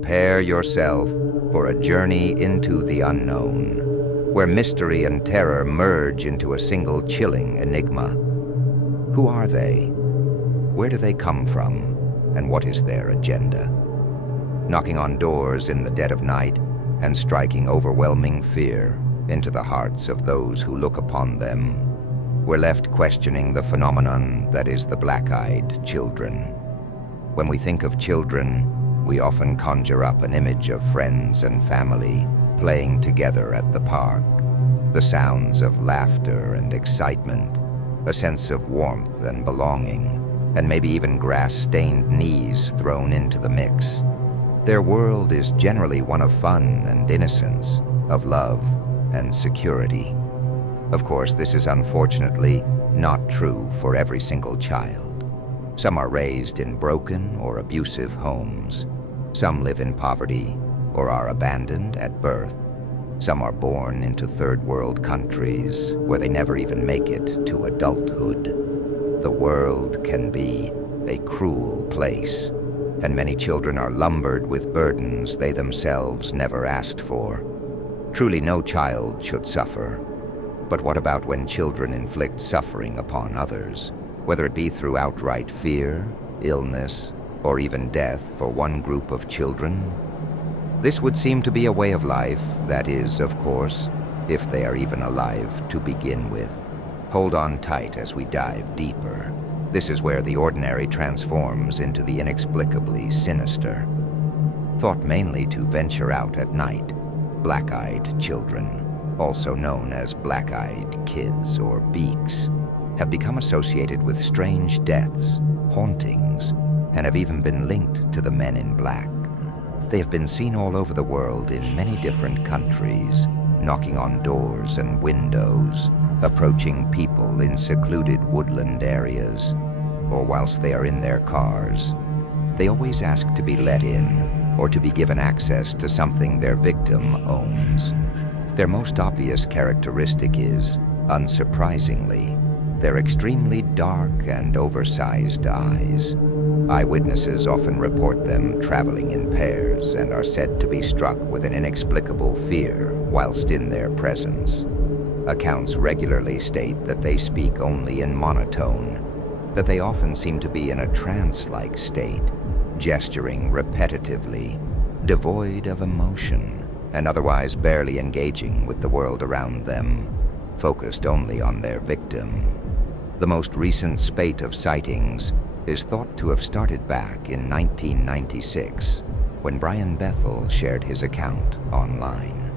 Prepare yourself for a journey into the unknown, where mystery and terror merge into a single chilling enigma. Who are they? Where do they come from? And what is their agenda? Knocking on doors in the dead of night and striking overwhelming fear into the hearts of those who look upon them, we're left questioning the phenomenon that is the black-eyed children. When we think of children, we often conjure up an image of friends and family playing together at the park, the sounds of laughter and excitement, a sense of warmth and belonging, and maybe even grass-stained knees thrown into the mix. Their world is generally one of fun and innocence, of love and security. Of course, this is unfortunately not true for every single child. Some are raised in broken or abusive homes. Some live in poverty or are abandoned at birth. Some are born into third-world countries where they never even make it to adulthood. The world can be a cruel place, and many children are lumbered with burdens they themselves never asked for. Truly, no child should suffer. But what about when children inflict suffering upon others, whether it be through outright fear, illness, or even death for one group of children? This would seem to be a way of life, that is, of course, if they are even alive to begin with. Hold on tight as we dive deeper. This is where the ordinary transforms into the inexplicably sinister. Thought mainly to venture out at night, black-eyed children, also known as black-eyed kids or beaks, have become associated with strange deaths, hauntings, and have even been linked to the Men in Black. They have been seen all over the world in many different countries, knocking on doors and windows, approaching people in secluded woodland areas, or whilst they are in their cars. They always ask to be let in or to be given access to something their victim owns. Their most obvious characteristic is, unsurprisingly, their extremely dark and oversized eyes. Eyewitnesses often report them traveling in pairs and are said to be struck with an inexplicable fear whilst in their presence. Accounts regularly state that they speak only in monotone, that they often seem to be in a trance-like state, gesturing repetitively, devoid of emotion, and otherwise barely engaging with the world around them, focused only on their victim. The most recent spate of sightings is thought to have started back in 1996, when Brian Bethel shared his account online.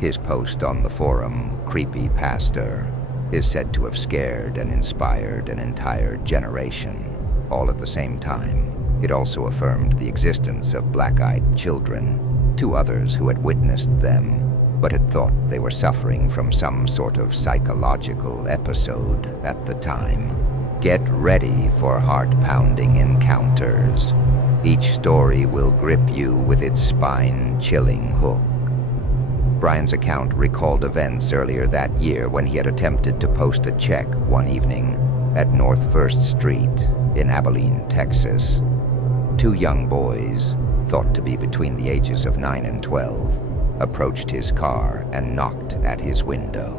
His post on the forum, Creepy Pastor, is said to have scared and inspired an entire generation, all at the same time. It also affirmed the existence of black-eyed children to others who had witnessed them, but had thought they were suffering from some sort of psychological episode at the time. Get ready for heart-pounding encounters. Each story will grip you with its spine-chilling hook. Brian's account recalled events earlier that year when he had attempted to post a check one evening at North 1st Street in Abilene, Texas. Two young boys, thought to be between the ages of 9 and 12, approached his car and knocked at his window.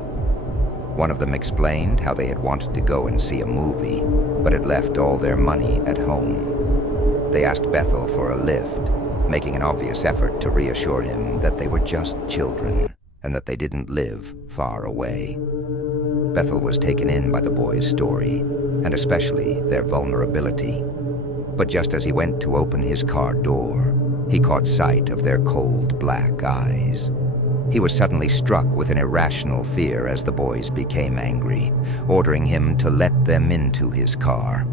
One of them explained how they had wanted to go and see a movie, but had left all their money at home. They asked Bethel for a lift, making an obvious effort to reassure him that they were just children and that they didn't live far away. Bethel was taken in by the boys' story, and especially their vulnerability. But just as he went to open his car door, he caught sight of their cold black eyes. He was suddenly struck with an irrational fear as the boys became angry, ordering him to let them into his car.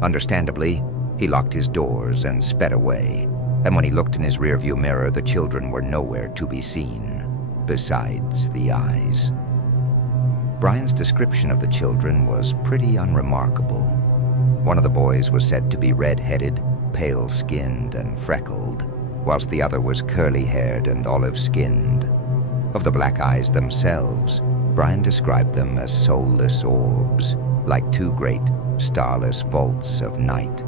Understandably, he locked his doors and sped away, and when he looked in his rearview mirror, the children were nowhere to be seen, besides the eyes. Brian's description of the children was pretty unremarkable. One of the boys was said to be red-headed, pale-skinned, and freckled, whilst the other was curly-haired and olive-skinned. Of the black eyes themselves, Brian described them as soulless orbs, like two great, starless vaults of night.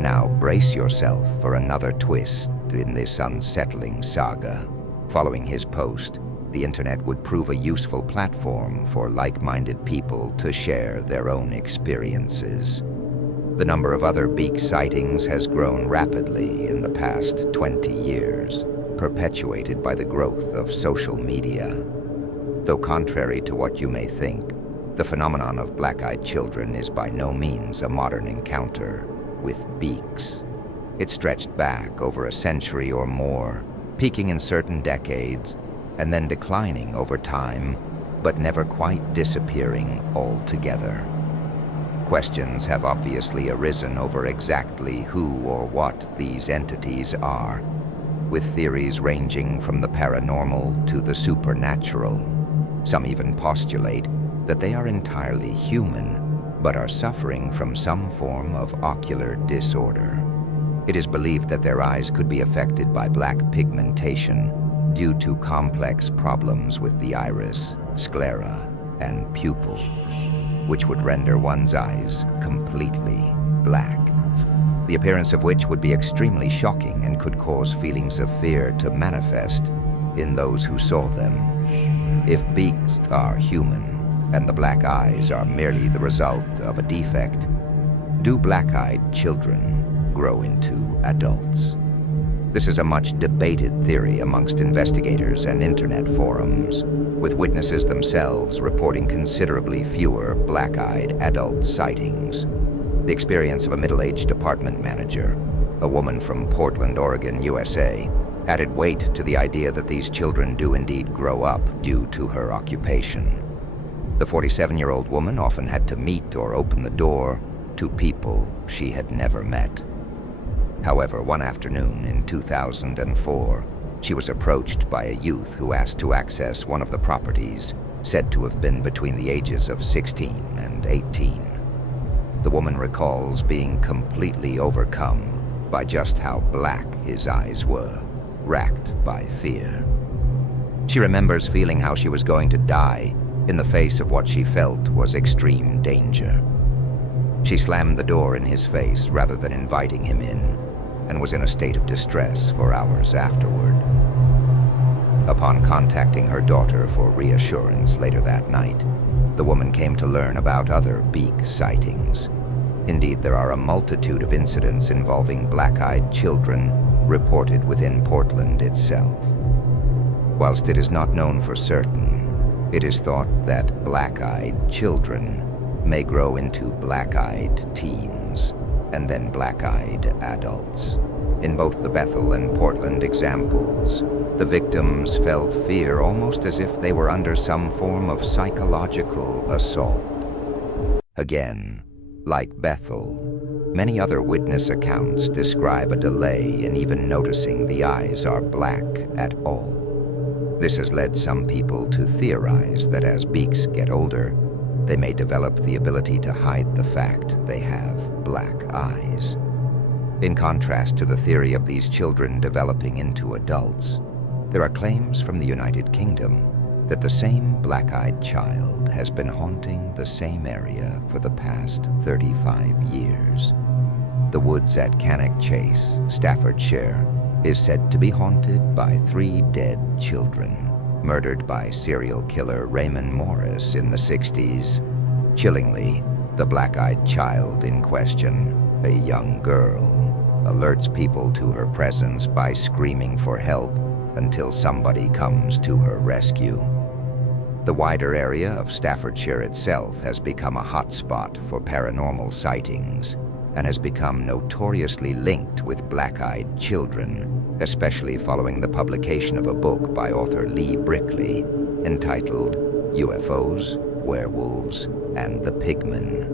Now brace yourself for another twist in this unsettling saga. Following his post, the internet would prove a useful platform for like-minded people to share their own experiences. The number of other beak sightings has grown rapidly in the past 20 years, perpetuated by the growth of social media. Though contrary to what you may think, the phenomenon of black-eyed children is by no means a modern encounter with beaks. It stretched back over a century or more, peaking in certain decades, and then declining over time, but never quite disappearing altogether. Questions have obviously arisen over exactly who or what these entities are, with theories ranging from the paranormal to the supernatural. Some even postulate that they are entirely human, but are suffering from some form of ocular disorder. It is believed that their eyes could be affected by black pigmentation due to complex problems with the iris, sclera, and pupil, which would render one's eyes completely black. The appearance of which would be extremely shocking and could cause feelings of fear to manifest in those who saw them. If beaks are human, and the black eyes are merely the result of a defect, do black-eyed children grow into adults? This is a much debated theory amongst investigators and internet forums, with witnesses themselves reporting considerably fewer black-eyed adult sightings. The experience of a middle-aged apartment manager, a woman from Portland, Oregon, USA, added weight to the idea that these children do indeed grow up due to her occupation. The 47-year-old woman often had to meet or open the door to people she had never met. However, one afternoon in 2004, she was approached by a youth who asked to access one of the properties, said to have been between the ages of 16 and 18. The woman recalls being completely overcome by just how black his eyes were, racked by fear. She remembers feeling how she was going to die in the face of what she felt was extreme danger. She slammed the door in his face rather than inviting him in, and was in a state of distress for hours afterward. Upon contacting her daughter for reassurance later that night, the woman came to learn about other beak sightings. Indeed, there are a multitude of incidents involving black-eyed children reported within Portland itself. Whilst it is not known for certain, it is thought that black-eyed children may grow into black-eyed teens and then black-eyed adults. In both the Bethel and Portland examples, the victims felt fear almost as if they were under some form of psychological assault. Again, like Bethel, many other witness accounts describe a delay in even noticing the eyes are black at all. This has led some people to theorize that as beaks get older, they may develop the ability to hide the fact they have black eyes. In contrast to the theory of these children developing into adults, there are claims from the United Kingdom that the same black-eyed child has been haunting the same area for the past 35 years. The woods at Cannock Chase, Staffordshire, is said to be haunted by 3 dead children, murdered by serial killer Raymond Morris in the 60s. Chillingly, the black-eyed child in question, a young girl, alerts people to her presence by screaming for help until somebody comes to her rescue. The wider area of Staffordshire itself has become a hotspot for paranormal sightings and has become notoriously linked with black-eyed children, especially following the publication of a book by author Lee Brickley entitled UFOs, Werewolves, and the Pigmen.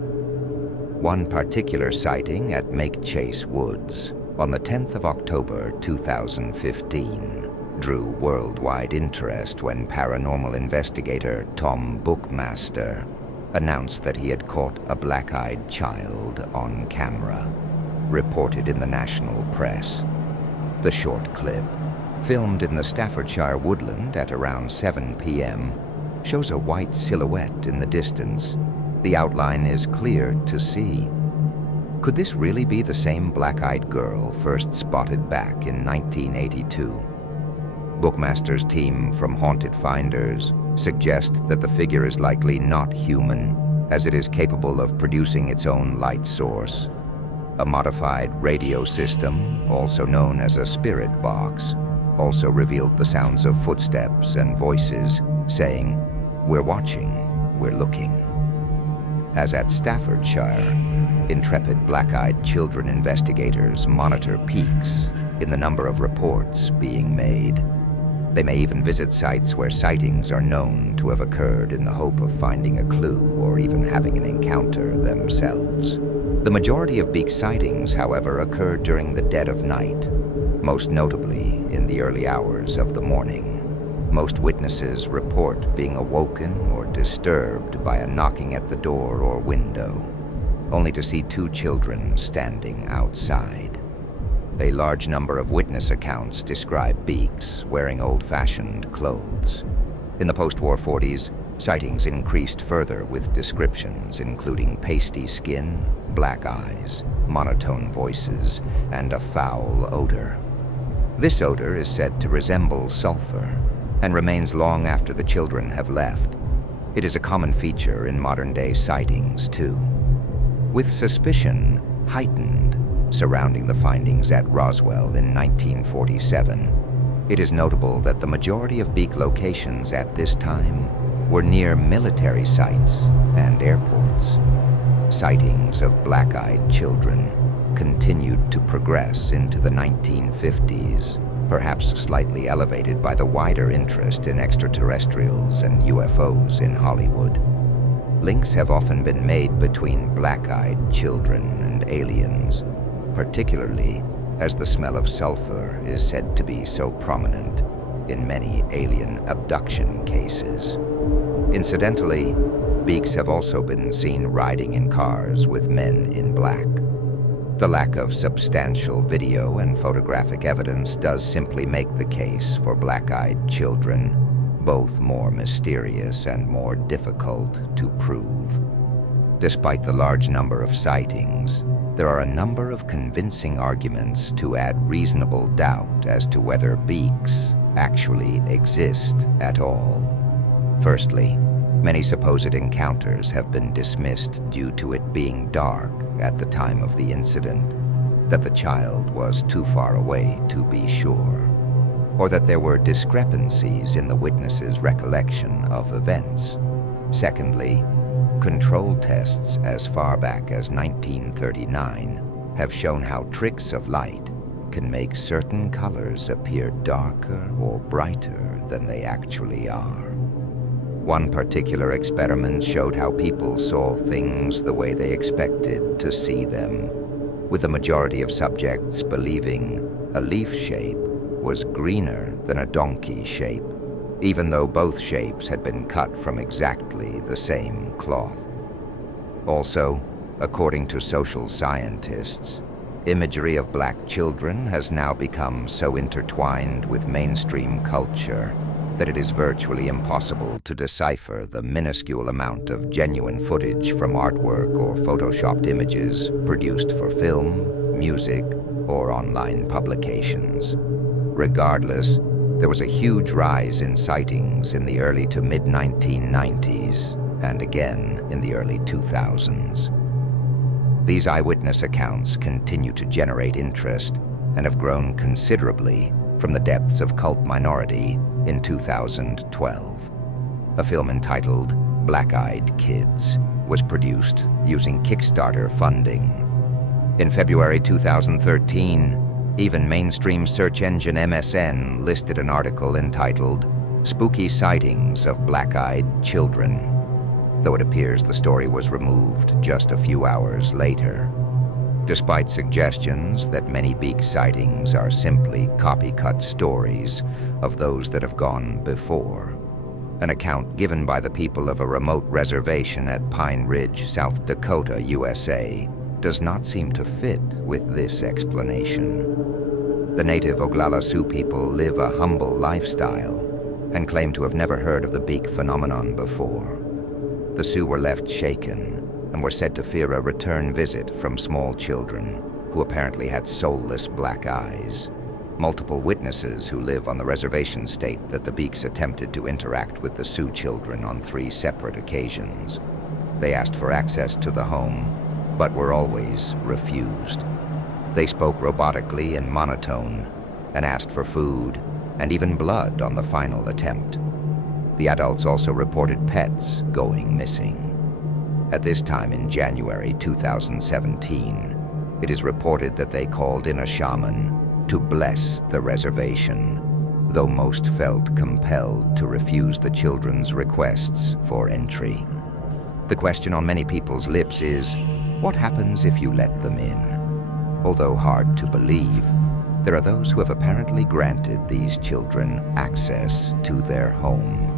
One particular sighting at Make Chase Woods on the 10th of October 2015 drew worldwide interest when paranormal investigator Tom Bookmaster announced that he had caught a black-eyed child on camera, reported in the national press. The short clip, filmed in the Staffordshire woodland at around 7 p.m., shows a white silhouette in the distance. The outline is clear to see. Could this really be the same black-eyed girl first spotted back in 1982? Bookmaster's team from Haunted Finders suggest that the figure is likely not human, as it is capable of producing its own light source. A modified radio system, also known as a spirit box, also revealed the sounds of footsteps and voices saying, "We're watching, we're looking." As at Staffordshire, intrepid black-eyed children investigators monitor peaks in the number of reports being made. They may even visit sites where sightings are known to have occurred in the hope of finding a clue or even having an encounter themselves. The majority of beak sightings, however, occur during the dead of night, most notably in the early hours of the morning. Most witnesses report being awoken or disturbed by a knocking at the door or window, only to see two children standing outside. A large number of witness accounts describe beaks wearing old-fashioned clothes. In the post-war 40s, sightings increased further with descriptions including pasty skin, black eyes, monotone voices, and a foul odor. This odor is said to resemble sulfur and remains long after the children have left. It is a common feature in modern-day sightings, too. With suspicion heightened surrounding the findings at Roswell in 1947, it is notable that the majority of beak locations at this time were near military sites and airports. Sightings of black-eyed children continued to progress into the 1950s, perhaps slightly elevated by the wider interest in extraterrestrials and UFOs in Hollywood. Links have often been made between black-eyed children and aliens, particularly as the smell of sulfur is said to be so prominent in many alien abduction cases. Incidentally, beaks have also been seen riding in cars with men in black. The lack of substantial video and photographic evidence does simply make the case for black-eyed children both more mysterious and more difficult to prove. Despite the large number of sightings, there are a number of convincing arguments to add reasonable doubt as to whether beaks actually exist at all. Firstly, many supposed encounters have been dismissed due to it being dark at the time of the incident, that the child was too far away to be sure, or that there were discrepancies in the witness's recollection of events. Secondly, control tests as far back as 1939 have shown how tricks of light can make certain colors appear darker or brighter than they actually are. One particular experiment showed how people saw things the way they expected to see them, with the majority of subjects believing a leaf shape was greener than a donkey shape, even though both shapes had been cut from exactly the same cloth. Also, according to social scientists, imagery of black children has now become so intertwined with mainstream culture that it is virtually impossible to decipher the minuscule amount of genuine footage from artwork or photoshopped images produced for film, music, or online publications. Regardless, there was a huge rise in sightings in the early to mid-1990s and again in the early 2000s. These eyewitness accounts continue to generate interest and have grown considerably from the depths of cult minority in 2012. A film entitled Blackeyed Kids was produced using Kickstarter funding. In February 2013, even mainstream search engine MSN listed an article entitled Spooky Sightings of Black-Eyed Children, though it appears the story was removed just a few hours later. Despite suggestions that many beak sightings are simply copycat stories of those that have gone before, an account given by the people of a remote reservation at Pine Ridge, South Dakota, USA, does not seem to fit with this explanation. The native Oglala Sioux people live a humble lifestyle and claim to have never heard of the beak phenomenon before. The Sioux were left shaken and were said to fear a return visit from small children who apparently had soulless black eyes. Multiple witnesses who live on the reservation state that the Beaks attempted to interact with the Sioux children on 3 separate occasions. They asked for access to the home, but were always refused. They spoke robotically and monotone, and asked for food and even blood on the final attempt. The adults also reported pets going missing. At this time in January 2017, it is reported that they called in a shaman to bless the reservation, though most felt compelled to refuse the children's requests for entry. The question on many people's lips is, what happens if you let them in? Although hard to believe, there are those who have apparently granted these children access to their home.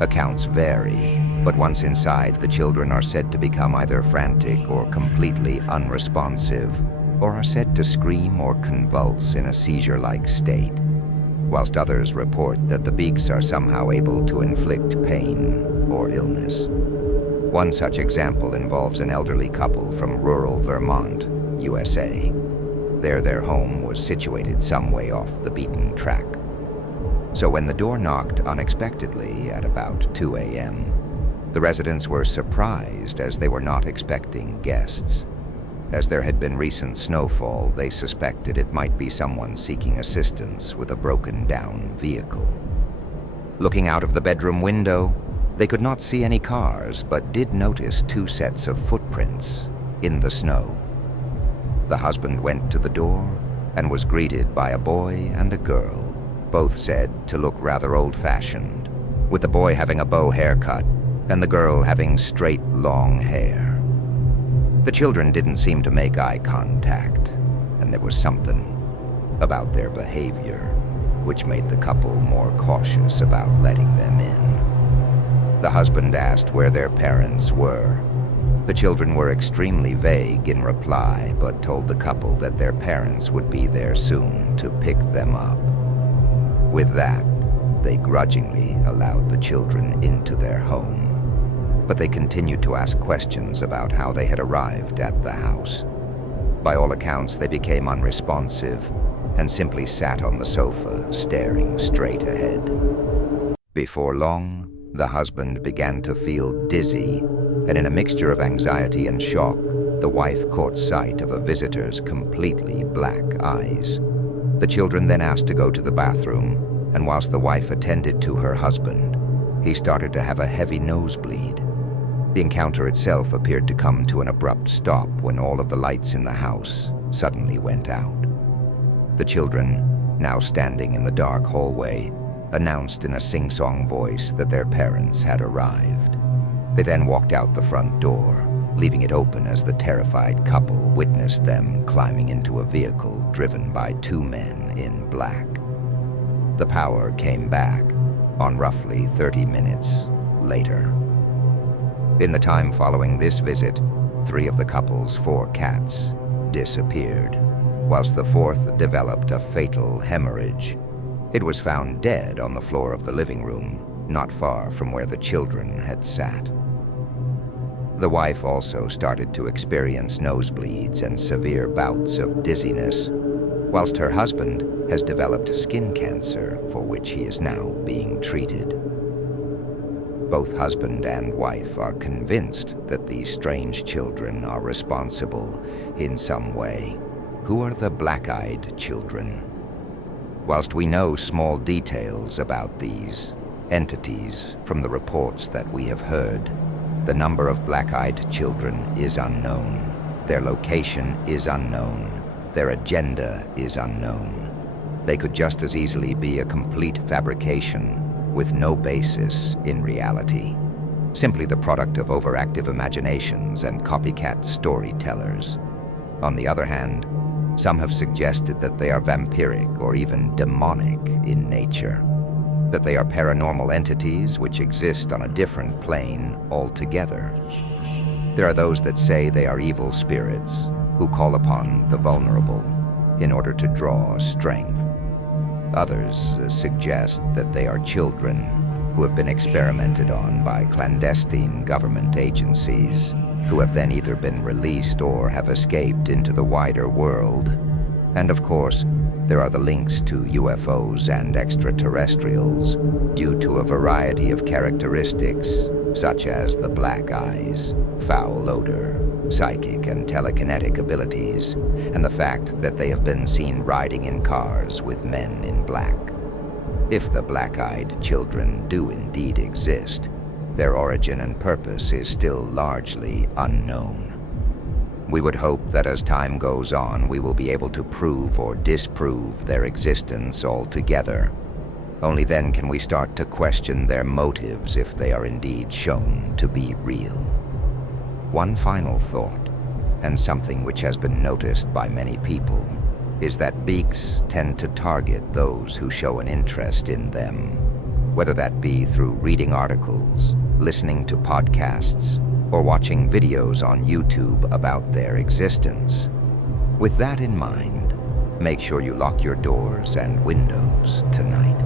Accounts vary, but once inside, the children are said to become either frantic or completely unresponsive, or are said to scream or convulse in a seizure-like state, whilst others report that the Beaks are somehow able to inflict pain or illness. One such example involves an elderly couple from rural Vermont, USA. There, their home was situated some way off the beaten track. So when the door knocked unexpectedly at about 2 a.m., the residents were surprised as they were not expecting guests. As there had been recent snowfall, they suspected it might be someone seeking assistance with a broken-down vehicle. Looking out of the bedroom window, they could not see any cars, but did notice 2 sets of footprints in the snow. The husband went to the door and was greeted by a boy and a girl, both said to look rather old-fashioned, with the boy having a bow haircut and the girl having straight, long hair. The children didn't seem to make eye contact, and there was something about their behavior which made the couple more cautious about letting them in. The husband asked where their parents were. The children were extremely vague in reply, but told the couple that their parents would be there soon to pick them up. With that, they grudgingly allowed the children into their home, but they continued to ask questions about how they had arrived at the house. By all accounts, they became unresponsive and simply sat on the sofa, staring straight ahead. Before long, the husband began to feel dizzy, and in a mixture of anxiety and shock, the wife caught sight of a visitor's completely black eyes. The children then asked to go to the bathroom, and whilst the wife attended to her husband, he started to have a heavy nosebleed. The encounter itself appeared to come to an abrupt stop when all of the lights in the house suddenly went out. The children, now standing in the dark hallway, announced in a sing-song voice that their parents had arrived. They then walked out the front door, leaving it open as the terrified couple witnessed them climbing into a vehicle driven by 2 men in black. The power came back on roughly 30 minutes later. In the time following this visit, 3 of the couple's 4 cats disappeared, whilst the 4th developed a fatal hemorrhage. It was found dead on the floor of the living room, not far from where the children had sat. The wife also started to experience nosebleeds and severe bouts of dizziness, whilst her husband has developed skin cancer for which he is now being treated. Both husband and wife are convinced that these strange children are responsible in some way. Who are the Blackeyed children? Whilst we know small details about these entities from the reports that we have heard, the number of Blackeyed children is unknown. Their location is unknown. Their agenda is unknown. They could just as easily be a complete fabrication with no basis in reality, simply the product of overactive imaginations and copycat storytellers. On the other hand, some have suggested that they are vampiric or even demonic in nature, that they are paranormal entities which exist on a different plane altogether. There are those that say they are evil spirits who call upon the vulnerable in order to draw strength. Others suggest that they are children who have been experimented on by clandestine government agencies who have then either been released or have escaped into the wider world. And of course, there are the links to UFOs and extraterrestrials due to a variety of characteristics, such as the black eyes, foul odor, psychic and telekinetic abilities, and the fact that they have been seen riding in cars with men in black. If the black-eyed children do indeed exist, their origin and purpose is still largely unknown. We would hope that as time goes on, we will be able to prove or disprove their existence altogether. Only then can we start to question their motives if they are indeed shown to be real. One final thought, and something which has been noticed by many people, is that beaks tend to target those who show an interest in them, whether that be through reading articles, listening to podcasts, or watching videos on YouTube about their existence. With that in mind, make sure you lock your doors and windows tonight.